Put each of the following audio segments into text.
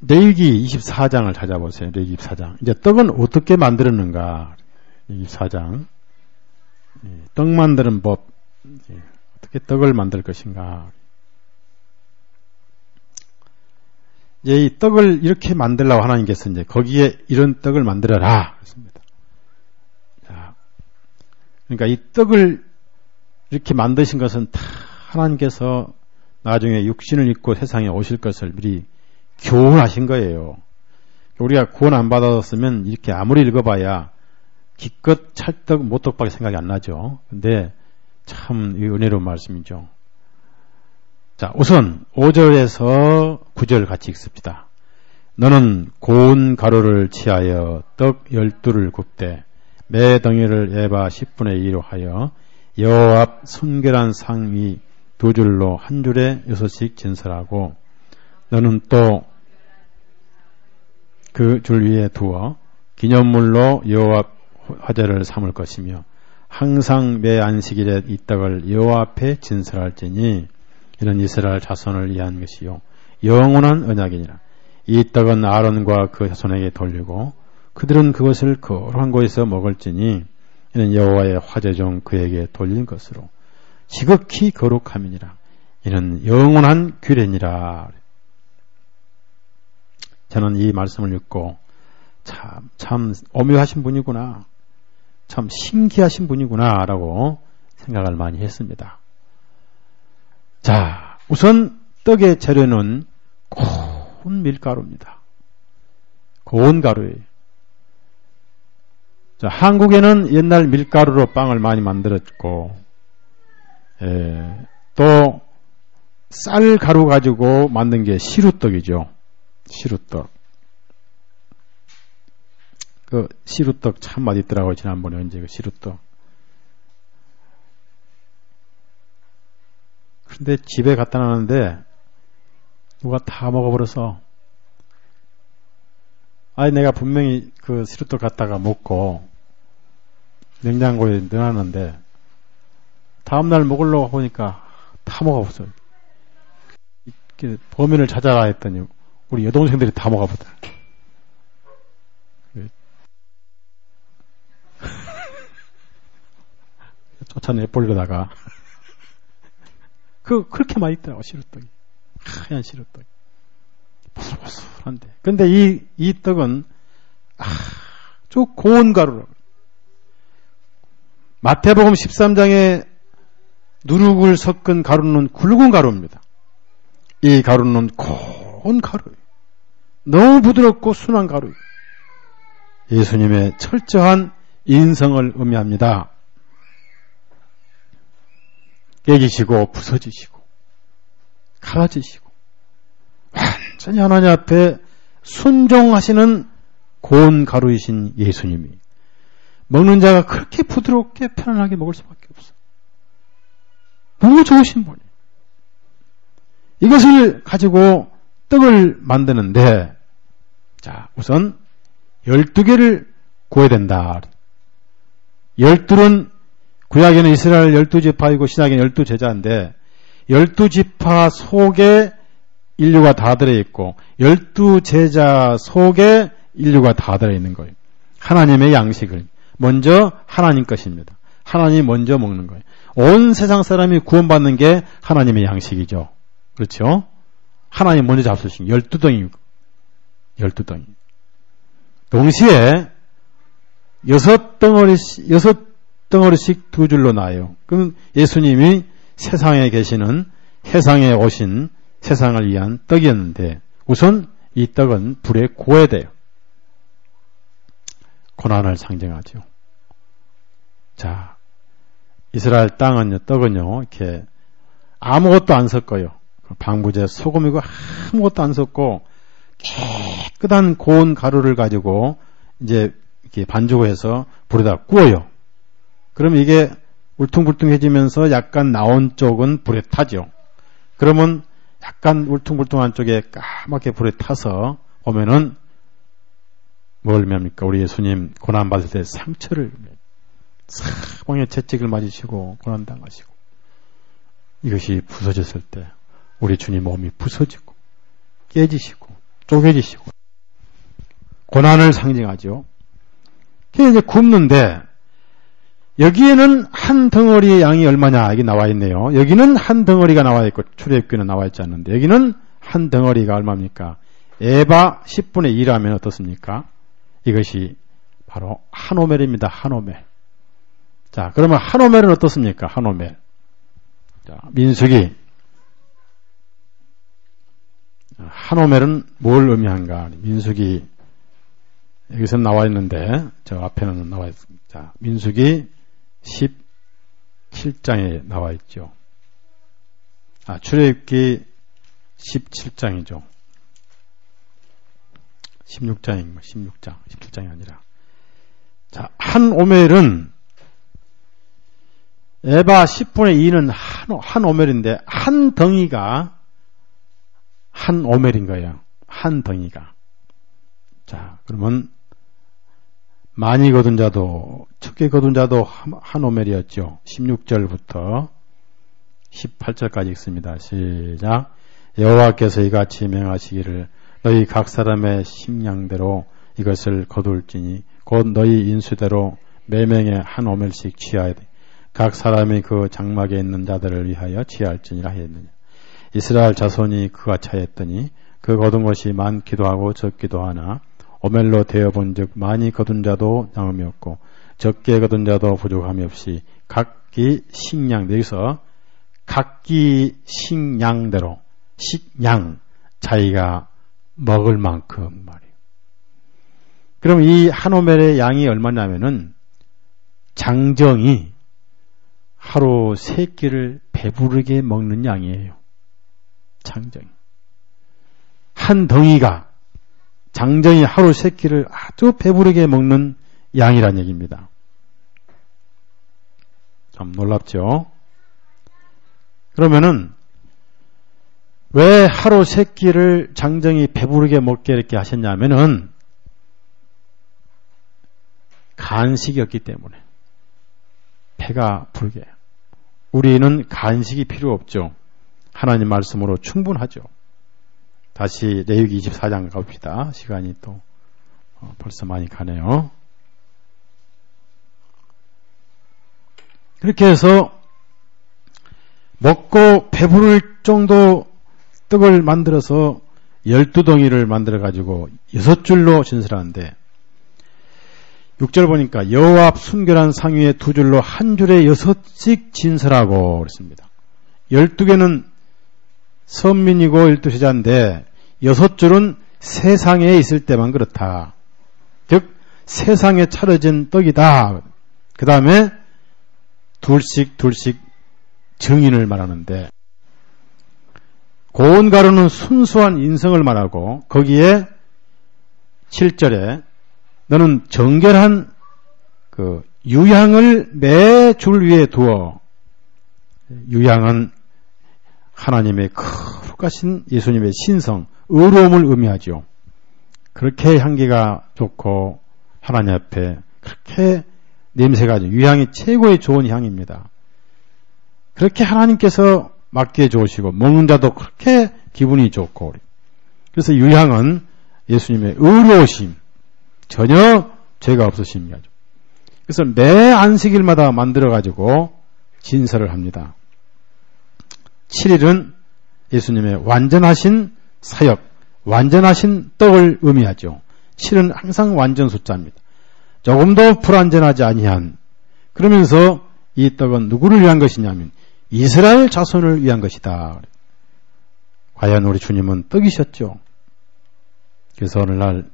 레위기 24장을 찾아보세요. 레위기 24장. 이제 떡은 어떻게 만들었는가? 24장. 떡 만드는 법. 어떻게 떡을 만들 것인가? 이제 이 떡을 이렇게 만들라고 하나님께서 이제 거기에 이런 떡을 만들어라. 그렇습니다. 자, 그러니까 이 떡을 이렇게 만드신 것은 다 하나님께서 나중에 육신을 입고 세상에 오실 것을 미리 교훈하신 거예요. 우리가 구원 안 받았으면 이렇게 아무리 읽어봐야 기껏 찰떡 못떡밖에 생각이 안 나죠. 근데 참 은혜로운 말씀이죠. 자, 우선 5절에서 9절 같이 읽습니다. 너는 고운 가루를 취하여 떡 12를 굽되 매 덩이를 에바 10분의 2로 하여 여호와 앞 순결한 상위 2줄로 한 줄에 6씩 진설하고 너는 또 그 줄 위에 두어 기념물로 여호와 앞 화제를 삼을 것이며 항상 매 안식일에 이 떡을 여호와 앞에 진설할지니 이는 이스라엘 자손을 위한 것이요 영원한 언약이니라. 이 떡은 아론과 그 자손에게 돌리고 그들은 그것을 거룩한 곳에서 먹을지니 이는 여호와의 화제종 그에게 돌린 것으로 지극히 거룩함이니라. 이는 영원한 규례니라. 저는 이 말씀을 읽고 참 오묘하신 분이구나, 참 신기하신 분이구나 라고 생각을 많이 했습니다. 자, 우선 떡의 재료는 고운 밀가루입니다. 고운 가루예요. 자, 한국에는 옛날 밀가루로 빵을 많이 만들었고, 또 쌀 가루 가지고 만든 게 시루떡이죠. 시루떡. 그 시루떡 참 맛있더라고요. 지난번에 언제 그 시루떡. 근데 집에 갖다 놨는데 누가 다 먹어버려서, 아니 내가 분명히 그 시루떡 갖다가 먹고 냉장고에 넣어놨는데 다음날 먹으려고 보니까 다 먹어버렸어요. 범인을 찾아라 했더니 우리 여동생들이 다 먹어보더라. 쫓아내보려다가 그렇게 맛있더라고. 시루떡이 하얀 시루떡, 보슬보슬한데. 근데 이 떡은 아주 고운 가루라고. 마태복음 13장에 누룩을 섞은 가루는 굵은 가루입니다. 이 가루는 고운 가루예요. 너무 부드럽고 순한 가루예요. 예수님의 철저한 인성을 의미합니다. 깨지시고 부서지시고 갈아지시고 완전히 하나님 앞에 순종하시는 고운 가루이신 예수님이 먹는 자가 그렇게 부드럽게 편안하게 먹을 수밖에 없어. 너무 좋으신 분이에요. 이것을 가지고 떡을 만드는데, 자, 우선 12개를 구워야 된다. 12는 구약에는 이스라엘 12지파이고 신약에는 12제자인데 12지파 속에 인류가 다 들어있고 12제자 속에 인류가 다 들어있는 거예요. 하나님의 양식을 먼저 하나님 것입니다. 하나님이 먼저 먹는 거예요. 온 세상 사람이 구원받는 게 하나님의 양식이죠. 그렇죠? 하나님 먼저 잡수신 12덩이. 동시에 6덩어리씩 두 줄로 나요. 그럼 예수님이 세상에 계시는, 세상에 오신 세상을 위한 떡이었는데 우선 이 떡은 불에 구워야 돼요. 고난을 상징하죠. 자, 이스라엘 땅은요, 떡은요, 이렇게 아무것도 안 섞어요. 방부제 소금이고 아무것도 안 섞고 깨끗한 고운 가루를 가지고 이제 이렇게 반죽해서 불에다 구워요. 그럼 이게 울퉁불퉁해지면서 약간 나온 쪽은 불에 타죠. 그러면 약간 울퉁불퉁한 쪽에 까맣게 불에 타서 보면은 뭘 의미합니까? 우리 예수님 고난받을 때 상처를, 사방에 채찍을 맞으시고 고난당하시고 이것이 부서졌을 때 우리 주님 몸이 부서지고 깨지시고 쪼개지시고 고난을 상징하죠. 그게 이제 굽는데 여기에는 한 덩어리의 양이 얼마냐 이게 나와 있네요. 여기는 한 덩어리가 나와 있고 출애굽기는 나와 있지 않는데 여기는 한 덩어리가 얼마입니까? 에바 10분의 2라면 어떻습니까? 이것이 바로 한 오멜입니다. 한 오멜. 자, 그러면 한 오멜은 어떻습니까? 한 오멜. 자, 민수기. 한 오멜은 뭘 의미한가? 민수기 여기서 나와 있는데 저 앞에는 나와 있습니다. 자, 민수기 17장에 나와 있죠. 출애굽기 17장이죠. 16장입니다. 16장. 17장이 아니라. 자, 한 오멜은 에바 10분의 2는 한 오멜인데 한 덩이가 한 오멜인 거예요. 한 덩이가. 자, 그러면 많이 거둔 자도 적게 거둔 자도 한 오멜이었죠. 16절부터 18절까지 읽습니다. 시작. 여호와께서 이같이 명하시기를 너희 각 사람의 식량대로 이것을 거둘지니 곧 너희 인수대로 매명에 한 오멜씩 취하야 돼. 각 사람이 그 장막에 있는 자들을 위하여 취할지니라 하였느냐. 이스라엘 자손이 그가 차였더니 그 거둔 것이 많기도 하고 적기도 하나 오멜로 되어본 즉 많이 거둔 자도 남음이 없고 적게 거둔 자도 부족함이 없이 각기 식량, 여기서 각기 식량대로 식량 자기가 먹을 만큼 말이에요. 그럼 이 한 오멜의 양이 얼마냐면은 장정이 하루 3끼를 배부르게 먹는 양이에요. 장정이. 한 덩이가 장정이 하루 3끼를 아주 배부르게 먹는 양이란 얘기입니다. 참 놀랍죠? 그러면은 왜 하루 3끼를 장정이 배부르게 먹게 이렇게 하셨냐면은 간식이었기 때문에 배가 부르게. 우리는 간식이 필요 없죠. 하나님 말씀으로 충분하죠. 다시 레위기 24장 가봅시다. 시간이 또 벌써 많이 가네요. 그렇게 해서 먹고 배부를 정도 떡을 만들어서 12덩이를 만들어 가지고 6줄로 진설하는데 6절 보니까 여호와 앞 순결한 상위에 2줄로 한 줄에 6씩 진설하고 그랬습니다. 12개는 선민이고 12세자인데 6줄은 세상에 있을 때만 그렇다. 즉 세상에 차려진 떡이다. 그 다음에 둘씩 증인을 말하는데 고운 가루는 순수한 인성을 말하고 거기에 7절에 너는 정결한 그 유향을 매 줄 위에 두어. 유향은 하나님의 거룩하신 예수님의 신성, 의로움을 의미하죠. 그렇게 향기가 좋고 하나님 앞에 그렇게 냄새가 유향이 최고의 좋은 향입니다. 그렇게 하나님께서 맡기에 좋으시고 먹는 자도 그렇게 기분이 좋고 그래서 유향은 예수님의 의로우심, 전혀 죄가 없으심이죠. 그래서 매 안식일마다 만들어가지고 진설을 합니다. 7일은 예수님의 완전하신 사역, 완전하신 떡을 의미하죠. 7은 항상 완전 숫자입니다. 조금도 불완전하지 아니한. 그러면서 이 떡은 누구를 위한 것이냐면 이스라엘 자손을 위한 것이다. 과연 우리 주님은 떡이셨죠. 그래서 오늘날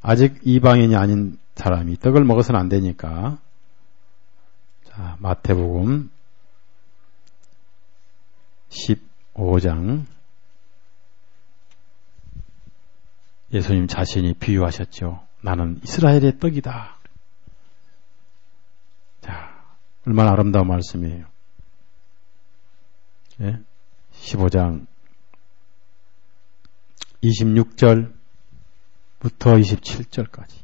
아직 이방인이 아닌 사람이 떡을 먹어서는 안 되니까 자, 마태복음 15장 예수님 자신이 비유하셨죠. 나는 이스라엘의 떡이다. 자, 얼마나 아름다운 말씀이에요. 15장 26절부터 27절까지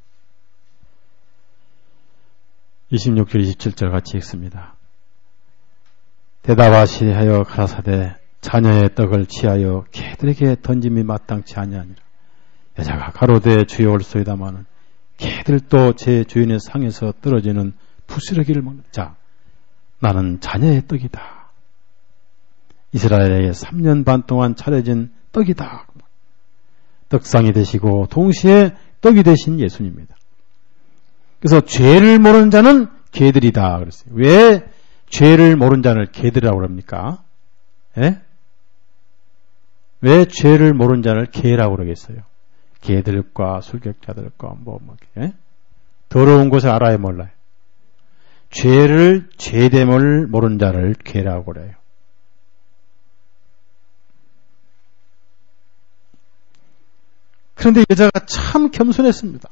26절 27절 같이 읽습니다. 대답하시하여 가라사대 자녀의 떡을 취하여 개들에게 던짐이 마땅치 아니하니라. 여자가 가로되 주여 올소이다마는 개들도 제 주인의 상에서 떨어지는 부스러기를 먹는 자, 나는 자녀의 떡이다. 이스라엘에게 3년 반 동안 차려진 떡이다. 떡상이 되시고 동시에 떡이 되신 예수님입니다. 그래서 죄를 모르는 자는 개들이다 그랬어요. 왜 죄를 모르는 자를 개들이라고 그럽니까? 예? 왜 죄를 모르는 자를 개라고 그러겠어요? 개들과 술객자들과 예? 더러운 것을 알아야 몰라요. 죄됨을 모르는 자를 개라고 그래요. 그런데 여자가 참 겸손했습니다.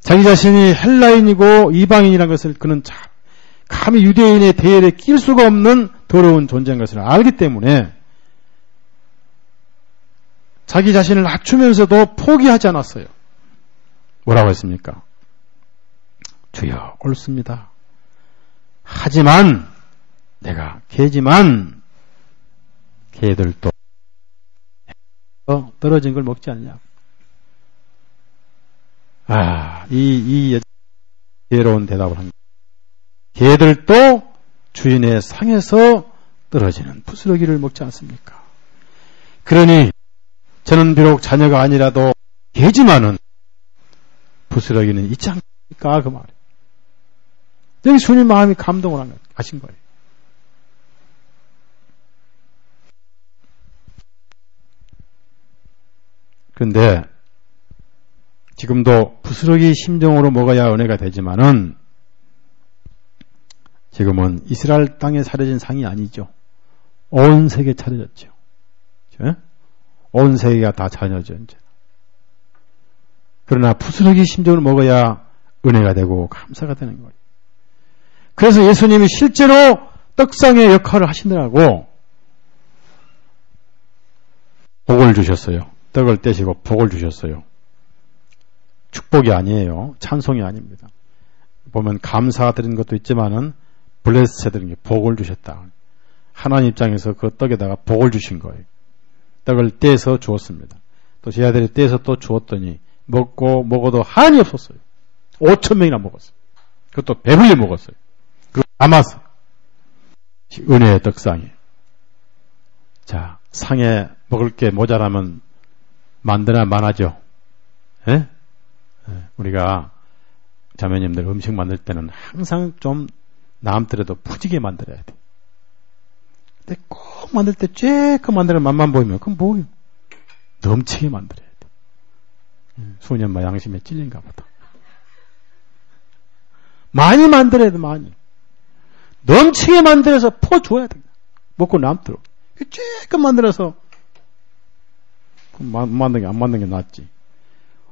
자기 자신이 헬라인이고 이방인이라는 것을 그는 참 감히 유대인의 대열에 낄 수가 없는 더러운 존재인 것을 알기 때문에 자기 자신을 낮추면서도 포기하지 않았어요. 뭐라고 했습니까? 주여 옳습니다. 하지만 내가 개지만 개들도 떨어진 걸 먹지 않냐. 이 여자 지혜로운 대답을 합니다. 개들도 주인의 상에서 떨어지는 부스러기를 먹지 않습니까? 그러니 저는 비록 자녀가 아니라도 개지만은 부스러기는 있지 않습니까? 그 말이에요. 여기 주님 마음이 감동을 하신 거예요. 그런데 지금도 부스러기 심정으로 먹어야 은혜가 되지만은 지금은 이스라엘 땅에 차려진 상이 아니죠. 온 세계에 차려졌죠. 그렇죠? 온 세계가 다 자녀죠. 이제. 그러나 부스러기 심정으로 먹어야 은혜가 되고 감사가 되는 거예요. 그래서 예수님이 실제로 떡상의 역할을 하시느라고 복을 주셨어요. 떡을 떼시고 복을 주셨어요. 축복이 아니에요. 찬송이 아닙니다. 보면 감사드린 것도 있지만은 블레스 드린 게 복을 주셨다. 하나님 입장에서 그 떡에다가 복을 주신 거예요. 떡을 떼서 주었습니다. 또 제 아들이 떼서 또 주었더니 먹어도 한이 없었어요. 5,000명이나 먹었어요. 그것도 배불리 먹었어요. 그리고 남았어요. 은혜의 떡상이. 자, 상에 먹을 게 모자라면 만드나 만하죠. 예? 우리가 자매님들 음식 만들 때는 항상 좀 남들에도 푸지게 만들어야 돼. 근데 꼭 만들 때 쬐끔 만드는 맛만 보이면 그건 뭐예요? 넘치게 만들어야 돼. 소년마 양심에 찔린가 보다. 많이 만들어야 돼, 많이. 넘치게 만들어서 퍼줘야 돼. 먹고 남도록. 쬐끔 만들어서 안 만든 게 낫지.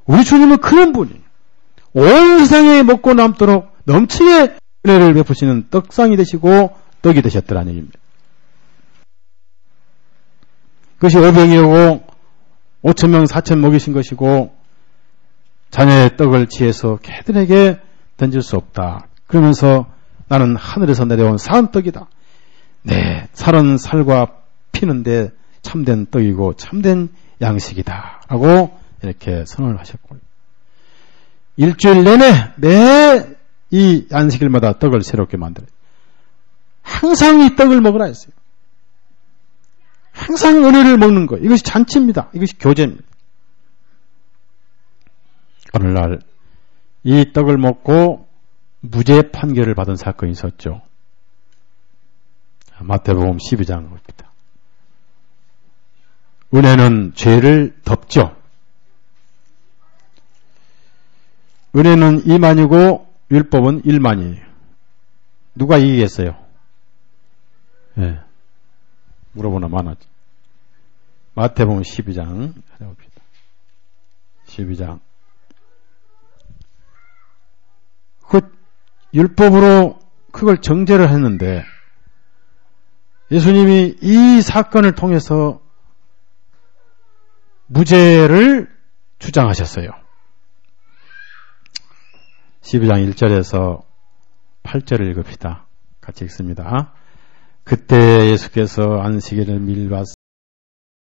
우리 주님은 그런 분이에요. 온 세상에 먹고 남도록 넘치게 은혜를 베푸시는 떡상이 되시고 떡이 되셨더라는 얘기입니다. 그것이 500이고 5,000명 4,000 먹이신 것이고 자녀의 떡을 지혜서 개들에게 던질 수 없다. 그러면서 나는 하늘에서 내려온 산 떡이다. 네, 살은 살과 피는데 참된 떡이고 참된 양식이다. 라고 이렇게 선언을 하셨고 일주일 내내 매 이 안식일마다 떡을 새롭게 만들어요. 항상 이 떡을 먹으라 했어요. 항상 은혜를 먹는 것. 이것이 잔치입니다. 이것이 교제입니다. 오늘날 이 떡을 먹고 무죄 판결을 받은 사건이 있었죠. 마태복음 12장입니다. 은혜는 죄를 덮죠. 은혜는 2만이고 율법은 1만이에요. 누가 이기겠어요? 예. 물어보나 많았지. 마태복음 12장 찾아봅시다. 12장. 그 율법으로 그걸 정죄를 했는데 예수님이 이 사건을 통해서 무죄를 주장하셨어요. 12장 1절에서 8절을 읽읍시다. 같이 읽습니다. 그때 예수께서 안식일을 미리